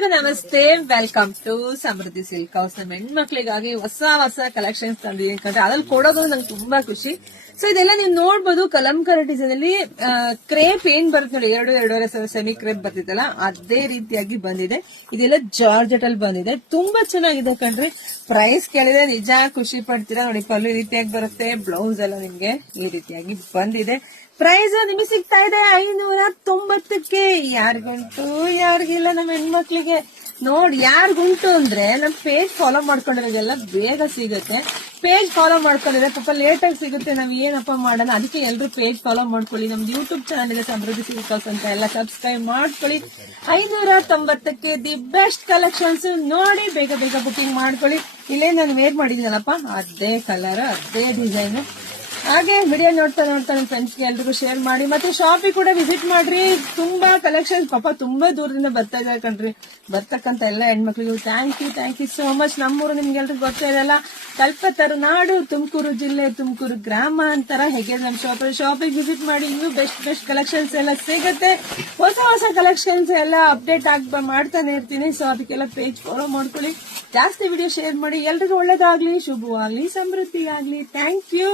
ಎಲ್ರಿಗೂ ನಮಸ್ತೆ, welcome to Samruddhi silk house. ನಮ್ಮ ಹೆಣ್ಮಕ್ಳಿಗಾಗಿ ಹೊಸ ಕಲೆಕ್ಷನ್ಸ್ ತಂದಿದ್ದೀನಿ ಯಾಕಂದ್ರೆ ಅದ್ರಲ್ಲಿ ಕೊಡೋದು ನಂಗೆ ತುಂಬಾ ಖುಷಿ. ಸೊ ಇದೆಲ್ಲ ನೀವು ನೋಡ್ಬೋದು, ಕಲಂಕರಿ ಡಿಸೈನ್ ಅಲ್ಲಿ ಕ್ರೇಪ್ ಏನ್ ಬರುತ್ತೆ ನೋಡಿ, 2-2.5 ಸೆಮಿ ಕ್ರೇಪ್ ಬರ್ತಿತ್ತಲ್ಲ ಅದೇ ರೀತಿಯಾಗಿ ಬಂದಿದೆ. ಇದೆಲ್ಲ ಜಾರ್ಜೆಟ್ ಅಲ್ಲಿ ಬಂದಿದೆ, ತುಂಬಾ ಚೆನ್ನಾಗಿದೆ ಕಣ್ರಿ. ಪ್ರೈಸ್ ಕೇಳಿದ್ರೆ ನಿಜ ಖುಷಿ ಪಡ್ತೀರಾ ನೋಡಿ. ಪಲ್ಲು ಈ ರೀತಿಯಾಗಿ ಬರುತ್ತೆ, ಬ್ಲೌಸ್ ಎಲ್ಲ ನಿಮ್ಗೆ ಈ ರೀತಿಯಾಗಿ ಬಂದಿದೆ. ಪ್ರೈಸ್ ನಿಮಗೆ ಸಿಗ್ತಾ ಇದೆ 590ಕ್ಕೆ. ಯಾರಿಗುಂಟು ಯಾರಿಗಿಲ್ಲ ನಮ್ಮ ಹೆಣ್ಮಕ್ಳಿಗೆ ನೋಡಿ. ಯಾರಿಗುಂಟು ಅಂದ್ರೆ ನಮ್ ಪೇಜ್ ಫಾಲೋ ಮಾಡ್ಕೊಂಡಿರೋದೆಲ್ಲ ಬೇಗ ಸಿಗುತ್ತೆ. ಪೇಜ್ ಫಾಲೋ ಮಾಡ್ಕೊಂಡಿದ್ರೆ ಪಾಪ ಲೇಟ್ ಆಗಿ ಸಿಗುತ್ತೆ. ನಾವ್ ಏನಪ್ಪ ಮಾಡೋಣ, ಅದಕ್ಕೆ ಎಲ್ರು ಪೇಜ್ ಫಾಲೋ ಮಾಡ್ಕೊಳ್ಳಿ. ನಮ್ದು ಯೂಟ್ಯೂಬ್ ಚಾನಲ್ ಇದೆ ಸಮೃದ್ಧಿ ಸಿಲ್ಕ್ ಹೌಸ್ ಅಂತ, ಎಲ್ಲ ಸಬ್ಸ್ಕ್ರೈಬ್ ಮಾಡ್ಕೊಳ್ಳಿ. 590ಕ್ಕೆ ದಿ ಬೆಸ್ಟ್ ಕಲೆಕ್ಷನ್ಸ್ ನೋಡಿ, ಬೇಗ ಬೇಗ ಬುಕಿಂಗ್ ಮಾಡ್ಕೊಳ್ಳಿ. ಇಲ್ಲೇ ನಾನು ವೇರ್ ಮಾಡಿದ್ದೀನಲ್ಲಪ್ಪ, ಅದೇ ಕಲರ್ ಅದೇ ಡಿಸೈನ್. ಹಾಗೆ ವಿಡಿಯೋ ನೋಡ್ತಾ ನಿಮ್ ಫ್ರೆಂಡ್ಸ್ಗೆ ಎಲ್ರಿಗೂ ಶೇರ್ ಮಾಡಿ. ಮತ್ತೆ ಶಾಪಿಗೆ ಕೂಡ ವಿಸಿಟ್ ಮಾಡ್ರಿ, ತುಂಬಾ ಕಲೆಕ್ಷನ್. ಪಾಪ ತುಂಬಾ ದೂರದಿಂದ ಬರ್ತಾ ಇದ್ದಾರೆ ಕಣ್ರಿ. ಬರ್ತಕ್ಕಂತ ಎಲ್ಲ ಹೆಣ್ಮಕ್ಳಿಗೂ ಥ್ಯಾಂಕ್ ಯು ಸೋ ಮಚ್. ನಮ್ಮೂರು ನಿಮ್ಗೆಲ್ರಿಗೂ ಗೊತ್ತೇ ಇರಲ್ಲ, ಕಲ್ಪತರುನಾಡು, ತುಮಕೂರು ಜಿಲ್ಲೆ, ತುಮಕೂರು ಗ್ರಾಮ ಅಂತಾರ. ಹೇಗೆ ನಮ್ಮ ಶಾಪಿಗೆ ವಿಸಿಟ್ ಮಾಡಿ, ಇನ್ನೂ ಬೆಸ್ಟ್ ಕಲೆಕ್ಷನ್ಸ್ ಎಲ್ಲ ಸಿಗುತ್ತೆ. ಹೊಸ ಕಲೆಕ್ಷನ್ಸ್ ಎಲ್ಲ ಅಪ್ಡೇಟ್ ಮಾಡ್ತಾನೆ ಇರ್ತೀನಿ. ಸೊ ಅದಕ್ಕೆಲ್ಲ ಪೇಜ್ ಫಾಲೋ ಮಾಡ್ಕೊಳ್ಳಿ, ಜಾಸ್ತಿ ವಿಡಿಯೋ ಶೇರ್ ಮಾಡಿ. ಎಲ್ರಿಗೂ ಒಳ್ಳೇದಾಗ್ಲಿ, ಶುಭವಾಗ್ಲಿ, ಸಮೃದ್ಧಿ ಆಗ್ಲಿ. Thank you.